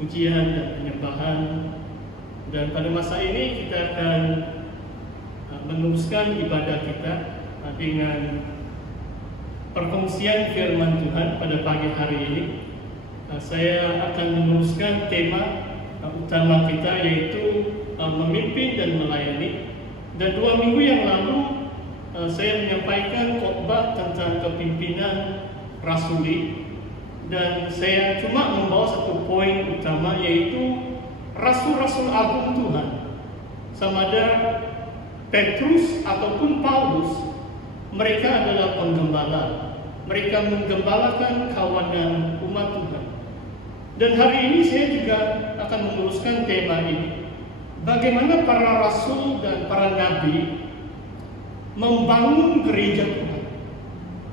pujian dan penyembahan. Dan pada masa ini kita akan meneruskan ibadah kita dengan perkongsian firman Tuhan pada pagi hari ini. Saya akan meneruskan tema utama kita, yaitu memimpin dan melayani. Dan 2 minggu yang lalu saya menyampaikan khotbah tentang kepimpinan rasuli, dan saya cuma membawa satu poin utama, yaitu rasul-rasul agung Tuhan, sama ada Petrus ataupun Paulus, mereka adalah penggembala. Mereka menggembalakan kawanan umat Tuhan. Dan hari ini saya juga akan meneruskan tema ini. Bagaimana para rasul dan para nabi membangun gereja Tuhan.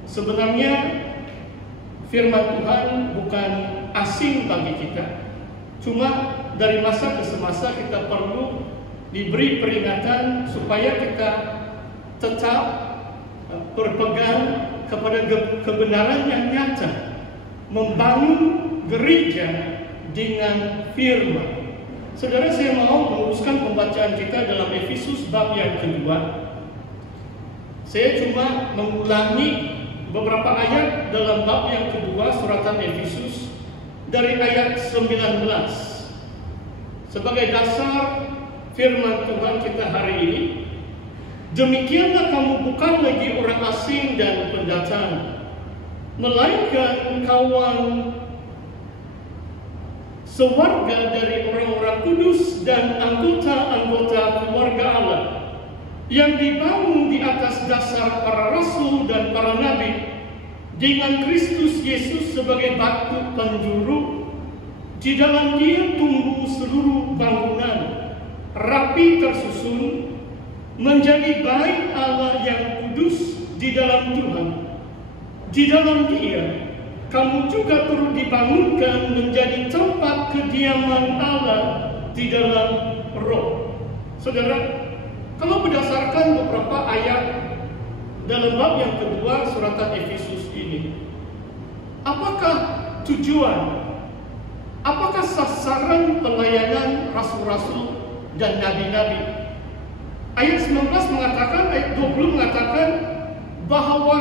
Sebenarnya firman Tuhan bukan asing bagi kita. Cuma dari masa ke semasa kita perlu diberi peringatan supaya kita tetap berpegang kepada kebenaran yang nyata, membangun gereja dengan firman. Saudara, saya mau meneruskan pembacaan kita dalam Efesus bab yang kedua. Saya cuma mengulangi beberapa ayat dalam bab yang kedua suratan Efesus dari ayat 19 sebagai dasar firman Tuhan kita hari ini. Demikianlah kamu bukan lagi orang asing dan pendatang, melainkan kawan sewarga dari orang-orang kudus dan anggota-anggota keluarga Allah, yang dibangun di atas dasar para rasul dan para nabi, dengan Kristus Yesus sebagai batu penjuru. Di dalam Dia tumbuh seluruh bangunan, rapi tersusun, menjadi bait Allah yang kudus di dalam Tuhan. Di dalam Dia kamu juga turut dibangunkan menjadi tempat kediaman Allah di dalam Roh. Saudara, kalau berdasarkan beberapa ayat dalam bab yang kedua suratan Efesus ini, apakah tujuan, apakah sasaran pelayanan rasul-rasul dan nabi-nabi? Ayat 19 mengatakan, ayat 20 mengatakan bahwa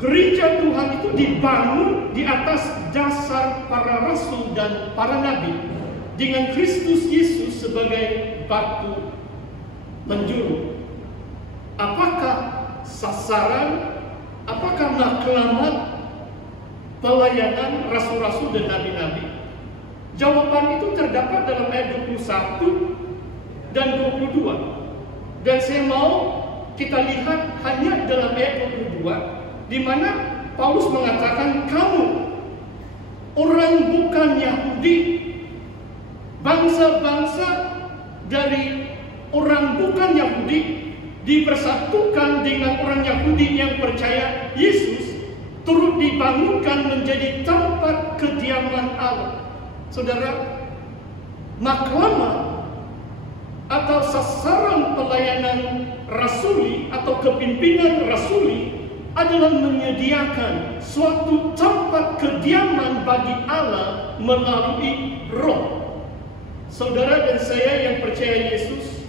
gereja Tuhan itu dibangun di atas dasar para rasul dan para nabi, dengan Kristus Yesus sebagai batu penjuru. Apakah sasaran, apakah matlamat pelayanan rasul-rasul dan nabi-nabi? Jawaban itu terdapat dalam ayat 21 dan 22. Dan saya mau kita lihat hanya dalam ayat 22, di mana Paulus mengatakan kamu orang bukan Yahudi, bangsa-bangsa dari orang bukan Yahudi dipersatukan dengan orang Yahudi yang percaya Yesus, turut dibangunkan menjadi tempat kediaman Allah. Saudara, maklama atau sasaran pelayanan rasuli atau kepimpinan rasuli adalah menyediakan suatu tempat kediaman bagi Allah melalui Roh. Saudara dan saya yang percaya Yesus,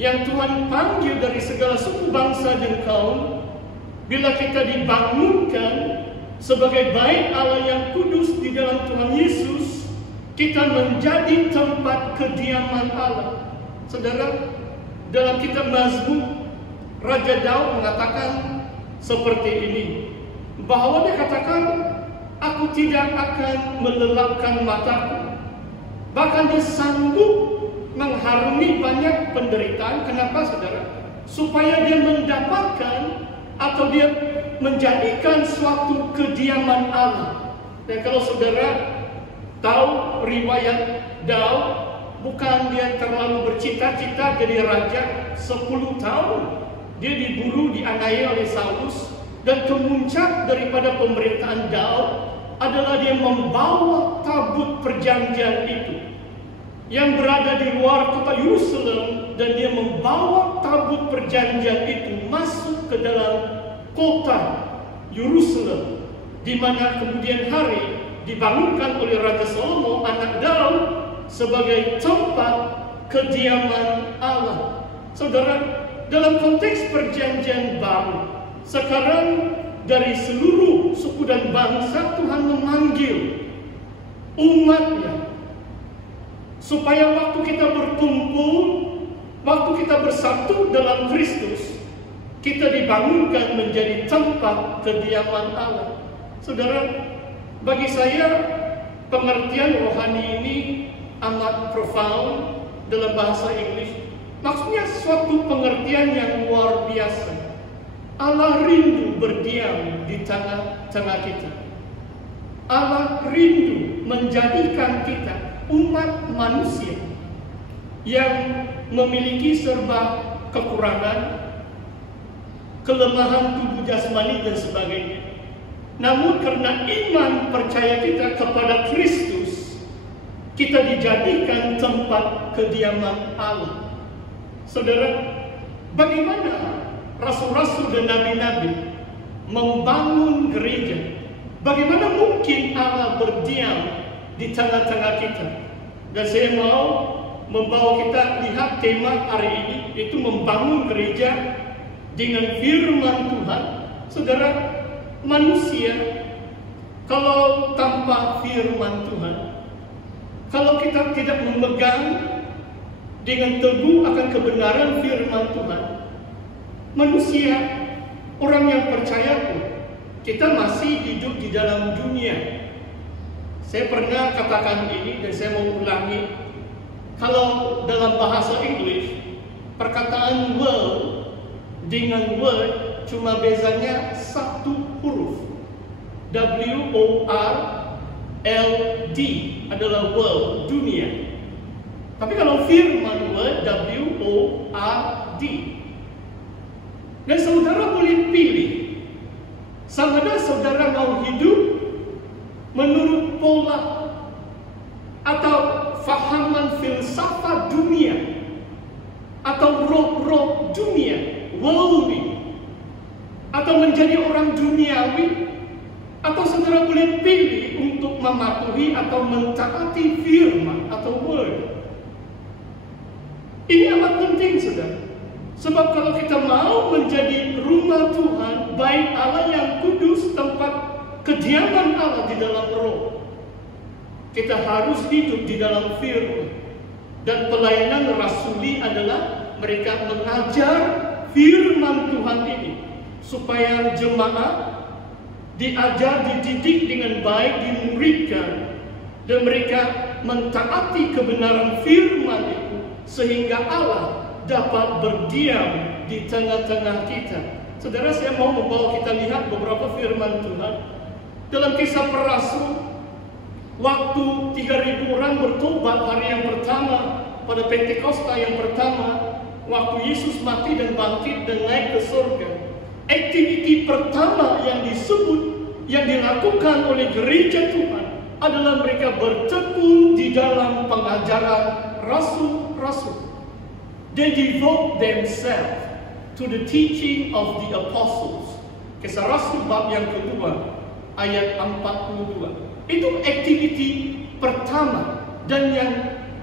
yang Tuhan panggil dari segala suku bangsa dan kaum, bila kita dibangunkan sebagai bait Allah yang kudus di dalam Tuhan Yesus, kita menjadi tempat kediaman Allah. Saudara, dalam kitab Mazmur, Raja Daud mengatakan seperti ini, bahwa dia katakan, aku tidak akan melelapkan mataku. Bahkan dia sanggup mengharungi banyak penderitaan. Kenapa, saudara? Supaya dia mendapatkan atau dia menjadikan suatu kediaman Allah. Dan kalau saudara tahu riwayat Daud, bukan dia terlalu bercita-cita jadi raja. 10 tahun dia diburu, dianiaya oleh Saulus, dan kemuncak daripada pemerintahan Daud adalah dia membawa tabut perjanjian itu yang berada di luar kota Yerusalem, dan dia membawa tabut perjanjian itu masuk ke dalam kota Yerusalem, di mana kemudian hari dibangunkan oleh Raja Salomo anak sebagai tempat kediaman Allah. Saudara, dalam konteks perjanjian baru, sekarang dari seluruh suku dan bangsa Tuhan memanggil umatnya supaya waktu kita berkumpul, waktu kita bersatu dalam Kristus, kita dibangunkan menjadi tempat kediaman Allah. Saudara, bagi saya pengertian rohani ini amat profound dalam bahasa Inggris. Maksudnya suatu pengertian yang luar biasa. Allah rindu berdiam di tengah-tengah kita. Allah rindu menjadikan kita umat manusia yang memiliki serba kekurangan, kelemahan tubuh jasmani dan sebagainya. Namun karena iman percaya kita kepada Kristus, kita dijadikan tempat kediaman Allah. Saudara, bagaimana rasul-rasul dan nabi-nabi membangun gereja? Bagaimana mungkin Allah berdiam di tengah-tengah kita? Dan saya mau membawa kita lihat tema hari ini, yaitu membangun gereja dengan firman Tuhan. Saudara, manusia kalau tanpa firman Tuhan, kalau kita tidak memegang dengan teguh akan kebenaran firman Tuhan, manusia, orang yang percaya pun, kita masih hidup di dalam dunia. Saya pernah katakan ini dan saya mau ulangi. Kalau dalam bahasa Inggris, perkataan world dengan word cuma bezanya satu huruf. W-O-R-L-D adalah world, dunia. Tapi kalau firman word W-O-R-D. Dan saudara boleh pilih, sama ada saudara mau hidup menurut pola atau fahaman filsafat dunia, atau roh-roh dunia, worldly, atau menjadi orang duniawi, atau saudara boleh pilih untuk mematuhi atau mentaati firman atau word. Ini amat penting, saudara. Sebab kalau kita mau menjadi rumah Tuhan, baik Allah yang kudus, tempat kediaman Allah di dalam roh, kita harus hidup di dalam firman. Dan pelayanan rasuli adalah mereka mengajar firman Tuhan ini, supaya jemaat diajar, dididik dengan baik, dimuridkan, dan mereka mentaati kebenaran firman itu, sehingga Allah dapat berdiam di tengah-tengah kita. Saudara, saya mau membawa kita lihat beberapa firman Tuhan. Dalam Kisah Para Rasul, waktu 3.000 orang bertobat hari yang pertama, pada Pentakosta yang pertama, waktu Yesus mati dan bangkit dan naik ke surga, aktiviti pertama yang disebut, yang dilakukan oleh gereja Tuhan adalah mereka bertekun di dalam pengajaran rasul-rasul. They devote themselves to the teaching of the apostles. Kisah Rasul bab yang kedua, ayat 42. Itu aktiviti pertama dan yang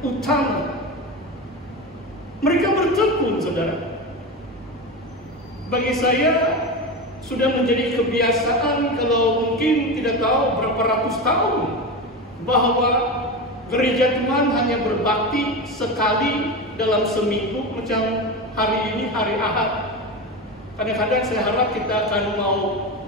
utama. Mereka bertekun, saudara. Bagi saya sudah menjadi kebiasaan, kalau mungkin tidak tahu berapa ratus tahun, bahwa gereja Tuhan hanya berbakti sekali dalam seminggu, macam hari ini hari Ahad. Kadang-kadang saya harap kita akan mau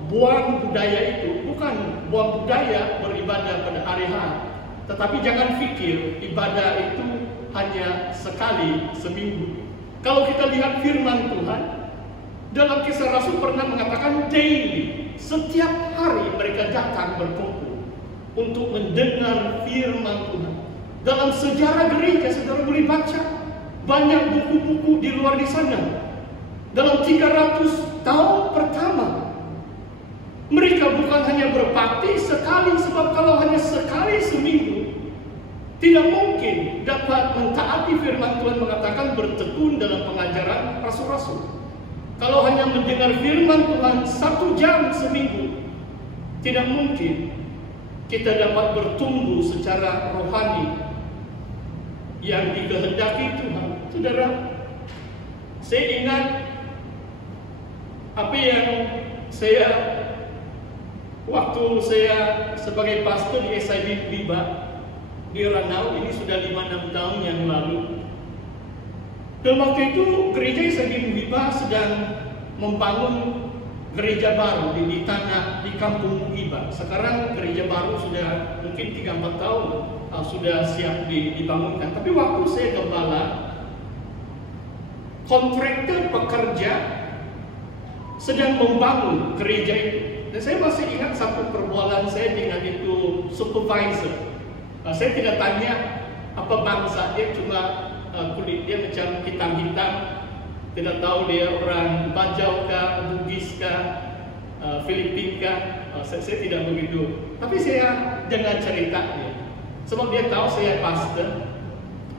buang budaya itu, bukan buang budaya beribadah pada hari Ahad, tetapi jangan pikir ibadah itu hanya sekali seminggu. Kalau kita lihat firman Tuhan, dalam Kisah Rasul pernah mengatakan daily, setiap hari mereka datang berkumpul untuk mendengar firman Tuhan. Dalam sejarah gereja, saudara boleh baca banyak buku-buku di luar di sana. Dalam 300 tahun pertama, mereka bukan hanya berbakti sekali, sebab kalau hanya sekali seminggu, tidak mungkin dapat mentaati firman Tuhan, mengatakan bertekun dalam pengajaran rasul-rasul. Kalau hanya mendengar firman Tuhan 1 jam seminggu, tidak mungkin kita dapat bertumbuh secara rohani. yang dikehendaki Tuhan. Saudara, saya ingat apa yang waktu saya sebagai pastor di SIB Biba di Ranau, ini sudah 5-6 tahun yang lalu. Dan waktu itu gereja SIB Biba sedang membangun gereja baru di tanah di kampung Biba. Sekarang gereja baru sudah mungkin 3-4 tahun sudah siap dibangunkan. Tapi waktu saya gembala, kontraktor pekerja sedang membangun gereja itu. Dan saya masih ingat satu perbualan saya dengan itu supervisor. Saya tidak tanya apa bangsa dia, cuma kulit dia macam hitam-hitam. Tidak tahu dia orang Bajau kah, Bugis kah, Filipin kah. Saya tidak begitu. Tapi saya dengar ceritanya. Sebab dia tahu saya pastor.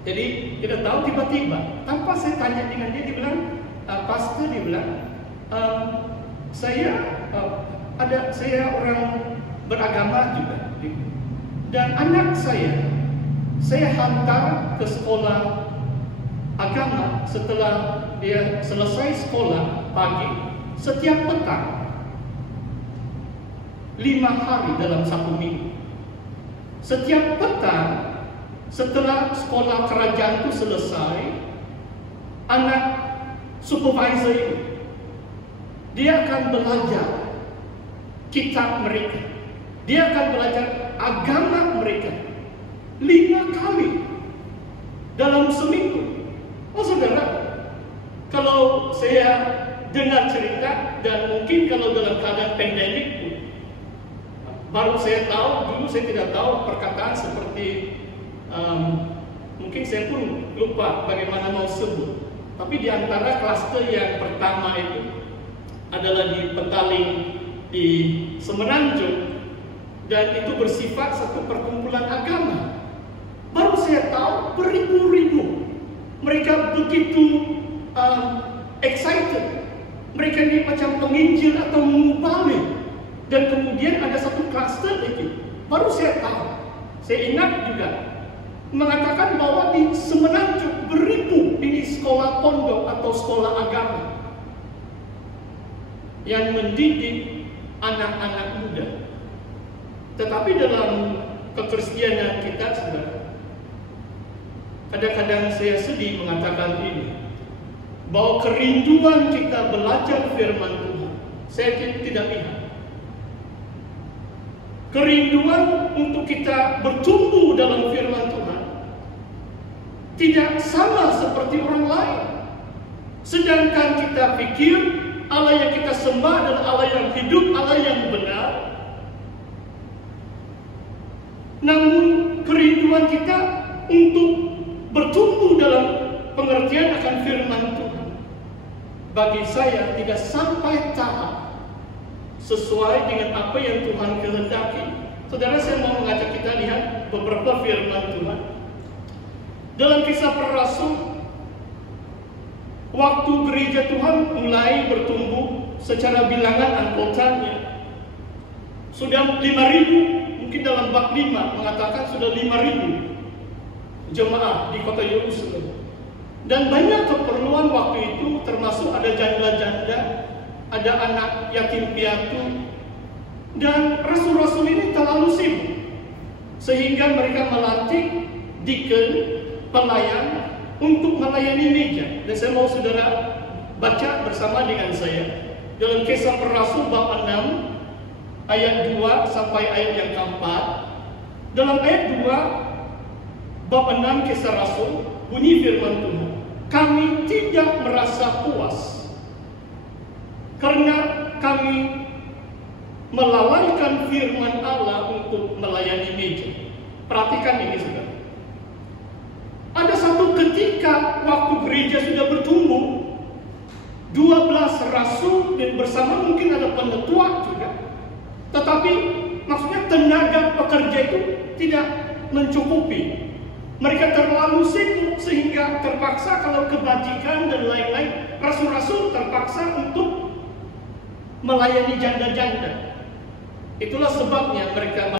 Jadi tidak tahu tiba-tiba tanpa saya tanya dengan dia bilang, pastor, dia bilang, saya orang beragama juga, dan anak saya hantar ke sekolah agama setelah dia selesai sekolah pagi setiap petang 5 hari dalam 1 minggu. Setiap petang setelah sekolah kerajaan itu selesai, anak supervisor itu dia akan belajar kitab mereka, dia akan belajar agama mereka 5 kali dalam seminggu. Oh saudara, kalau saya dengar cerita, dan mungkin kalau dalam keadaan pandemik pun, baru saya tahu, dulu saya tidak tahu perkataan seperti mungkin saya pun lupa bagaimana mau sebut. Tapi di antara klaster yang pertama itu adalah di Petaling di Semenanjung, dan itu bersifat satu perkumpulan agama. Baru saya tahu beribu-ribu mereka begitu excited. Mereka ini macam penginjil atau mubalik. Dan kemudian ada satu klaster itu. Baru saya tahu. Saya ingat juga mengatakan bahwa di Semenanjung beribu ini sekolah pondok atau sekolah agama yang mendidik anak-anak muda. Tetapi dalam kekristenan kita, saudara, kadang-kadang saya sedih mengatakan ini, bahwa kerinduan kita belajar firman Tuhan saya tidak lihat. Kerinduan untuk kita bertumbuh dalam firman Tuhan tidak sama seperti orang lain. Sedangkan kita pikir Allah yang kita sembah adalah Allah yang hidup, Allah yang benar. Namun kerinduan kita untuk bertumbuh dalam pengertian akan firman Tuhan, bagi saya tidak sampai tahap sesuai dengan apa yang Tuhan kehendaki. Saudara, saya mau mengajak kita lihat beberapa firman Tuhan dalam Kisah Para Rasul. Waktu gereja Tuhan mulai bertumbuh secara bilangan anggotanya, sudah 5.000, mungkin dalam bab 5 mengatakan sudah 5.000 jemaat di kota Yerusalem. Dan banyak keperluan waktu itu, termasuk ada janda-janda, ada anak yatim piatu, dan rasul-rasul ini terlalu sibuk sehingga mereka melantik deacon, pelayan, untuk melayani meja. Dan saya mau saudara baca bersama dengan saya dalam Kisah Para Rasul bab 6 ayat 2 sampai ayat yang keempat. Dalam ayat 2 bab 6 Kisah Rasul, bunyi firman Tuhan, kami tidak merasa puas karena kami melalaikan firman Allah untuk melayani meja. Perhatikan ini, saudara. Ada satu ketika waktu gereja sudah bertumbuh, 12 rasul dan bersama mungkin ada penetua juga. Tetapi maksudnya tenaga pekerja itu tidak mencukupi. Mereka terlalu sibuk sehingga terpaksa kalau kebajikan dan lain-lain, rasul-rasul terpaksa untuk melayani janda-janda. Itulah sebabnya mereka